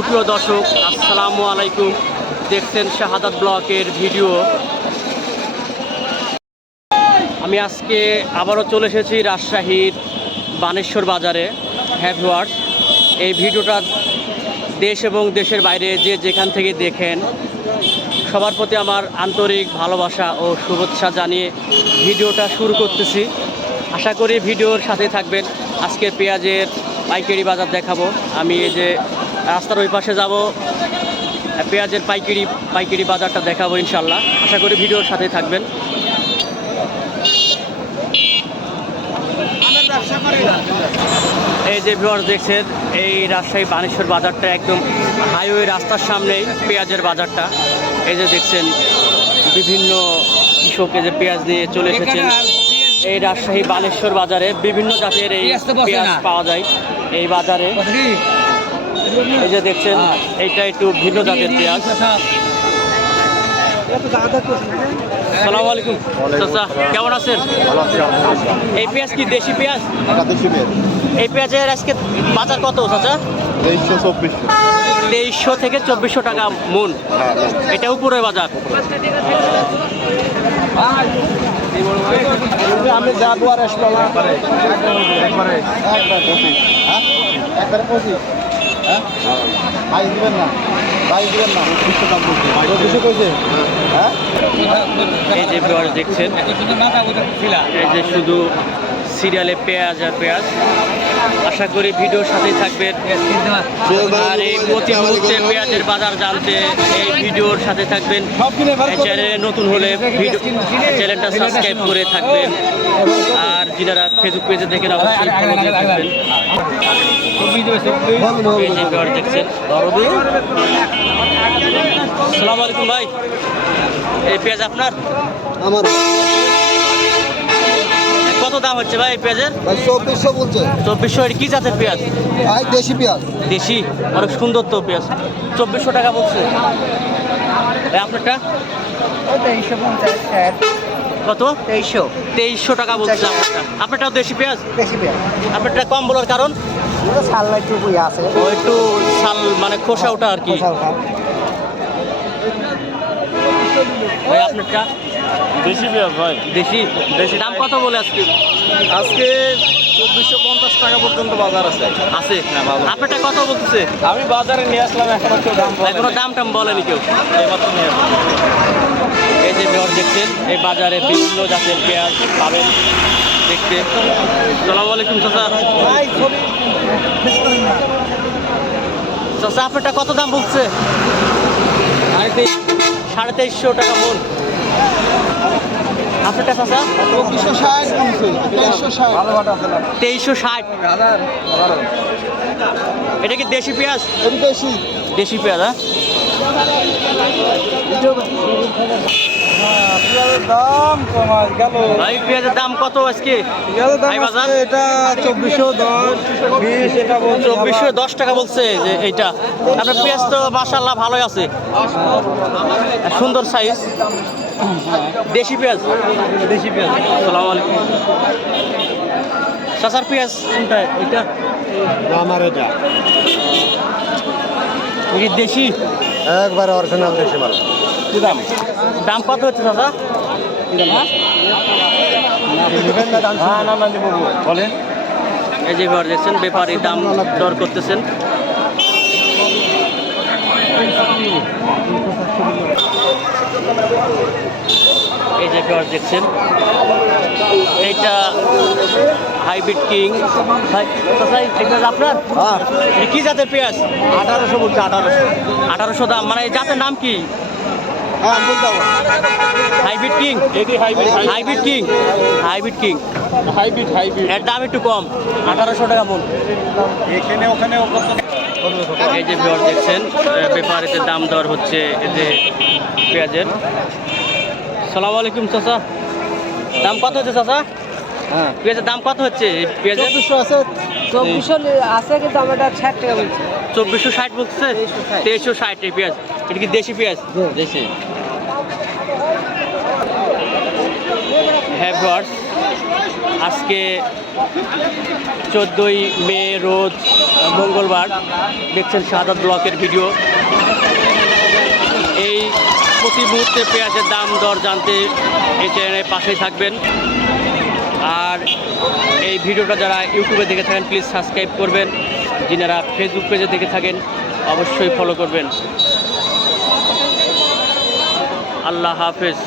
সুপ্রিয় দর্শক, আসসালামু আলাইকুম। দেখছেন শাহাদাত ব্লকের ভিডিও। আমি আজকে আবারও চলে এসেছি রাজশাহীর বানেশ্বর বাজারে হ্যাভওয়ার্স এই ভিডিওটা দেশ এবং দেশের বাইরে যে যেখান থেকে দেখেন, সবার প্রতি আমার আন্তরিক ভালোবাসা ও শুভেচ্ছা জানিয়ে ভিডিওটা শুরু করতেছি। আশা করি ভিডিওর সাথে থাকবেন। আজকে পেঁয়াজের পাইকারি বাজার দেখাবো। আমি এই যে রাস্তার ওই পাশে যাব। পেঁয়াজের পাইকারি পাইকারি বাজারটা দেখাবো ইনশাল্লাহ আশা করি ভিডিওর সাথে থাকবেন। এই যে ভিউয়ার্স দেখছেন এই রাজশাহী বানেশ্বর বাজারটা একদম হাইওয়ে রাস্তার সামনেই পেঁয়াজের বাজারটা। এই যে দেখছেন বিভিন্ন কৃষক এই যে পেঁয়াজ নিয়ে চলে এসেছেন। এই রাজশাহী বানেশ্বর বাজারে বিভিন্ন জাতের এই পেঁয়াজ। পাওয়া যায়। এই বাজারে এই যে দেখছেন এইটা একটু ভিন্ন জাতের পেঁয়াজ। সালাম আলাইকুম। চাচা কেমন আছেন? এই পেঁয়াজ কি দেশি পেঁয়াজ? এই পেঁয়াজের আজকে বাজার কত চাচা? তেইশশো চব্বিশশো তেইশশো থেকে চব্বিশশো টাকা মন। এটা উপরে বাজার। আমি যাব আর আসব একবারে একবারে। একবার পঁচিশ। হ্যাঁ? একবারে পঁচিশ। হ্যাঁ? ভাই দিবেন না। ভাই দিবেন না। দুশো দাম বলছে দুশো কইছে হ্যাঁ এই যে পেঁয়াজ দেখছেন এই যে শুধু সিরিয়ালে পেঁয়াজ আর পেঁয়াজ। আশা করি ভিডিওর সাথেই থাকবেন। আর এই প্রতি মুহূর্তে পেঁয়াজের বাজার জানতে এই ভিডিওর সাথে থাকবেন। এই চ্যানেলে নতুন হলে ভিডিও চ্যানেলটা সাবস্ক্রাইব করে থাকবেন। আর যারা ফেসবুক পেজে দেখেন অবশ্যই ফলো দিয়ে থাকবেন। দেখছেন সালাম আলাইকুম ভাই। এই পেঁয়াজ আপনার? আমার। কত দাম হচ্ছে ভাই পেঁয়াজের? চব্বিশশো বলছে। চব্বিশশো এর কি জাতের পেঁয়াজ? ভাই দেশি পেঁয়াজ। দেশি অনেক সুন্দর তো পেঁয়াজ। চব্বিশশো টাকা বলছে। আপনারটা? তেইশশো পঞ্চাশ কত? তেইশশো। তেইশশো টাকা বলছে আপনারটা। আপনারটাও দেশি পেঁয়াজ? বেশি পেঁয়াজ। আপনারটা কম বলার কারণ? ওটা একটু আছে। একটু সাল মানে খোসা ওটা আর কি। ভাই আপনারটা? দেশি পেঁয়াজ ভাই? দেশি? দেশি দাম কত বলে আজকে? আজকে চব্বিশশো পঞ্চাশ টাকা পর্যন্ত বাজার আছে। আছে? আপনারটা কত বলতেছে? আমি বাজারে নিয়ে আসলাম এখন একটু দাম এখনও দাম টাম বলেনি কেউ? এইমাত্র নিয়ে এই যে পেঁয়াজ দেখছেন এই বাজারে বিভিন্ন জাতের পেঁয়াজ পাবেন। দেখতে। সালাম আলাইকুম চাচা। চাচা আপনারটা কত দাম বলছে? সাড়ে তেইশশো টাকা মন। আপনারটা চাচা চব্বিশশো ষাট তেইশশো ষাট। ভালো ভালো আছে না? তেইশশো ষাট। এটা কি দেশি পেঁয়াজ? দেশি। দেশি পেঁয়াজ হ্যাঁ? দাম কমাল গেল। ভাই পেঁয়াজের দাম কত আজকে? গেল দাম আজকে এটা চব্বিশশো দশ বিশ এটা বলছে চব্বিশশো দশ টাকা বলছে যে এইটা। আপনার পেঁয়াজ তো ভালোই আছে। সুন্দর সাইজ দেশি পেঁয়াজ? দেশি পেঁয়াজ। সালাম আলাইকুম। চাচার পেঁয়াজ কোনটা এটা? আমার এটা। দেশি? একবারে অরিজিনাল দেশি মাল। কি দাম? দাম কত হচ্ছে হ্যাঁ না না বলেন। এই যে ঘর দেখছেন ব্যাপারী দাম দর করতেছেন। এই যে ঘর দেখছেন এইটা হাইব্রিড কিং। আপনার? হ্যাঁ। কি জাতের পেঁয়াজ? আঠারোশো বলছে আঠারোশো। আঠারোশো দাম মানে এই জাতের নাম কি? Hybrid king? এটি hybrid hybrid. King? Hybrid king. Hybrid hybrid. এর দাম একটু কম। আঠারোশো টাকা মন এখানে ওখানে এই যে পেঁয়াজ দেখছেন ব্যাপারিতে দাম দর হচ্ছে এই যে পেঁয়াজের। সালাম আলাইকুম চাচা। দাম কত হচ্ছে চাচা? হ্যাঁ। পেঁয়াজের দাম কত হচ্ছে? এই পেঁয়াজের চব্বিশশো আছে চব্বিশশো আছে কিন্তু আমার এটা ষাট টাকা বলছে। চব্বিশশো ষাট বলছে? তেইশশো ষাট। এই পেঁয়াজ। এটা কি দেশি পেঁয়াজ? দেশি। ভিউয়ার্স আজকে চোদ্দোই মে রোজ মঙ্গলবার দেখছেন শাহাদ ব্লকের ভিডিও। এই প্রতি মুহূর্তে পেঁয়াজের দাম, দর জানতে এই চ্যানেলের পাশেই থাকবেন। আর এই ভিডিওটা যারা ইউটিউবে দেখে থাকেন প্লিজ সাবস্ক্রাইব করবেন। যিনারা ফেসবুক পেজে দেখে থাকেন, অবশ্যই ফলো করবেন। আল্লাহ হাফেজ।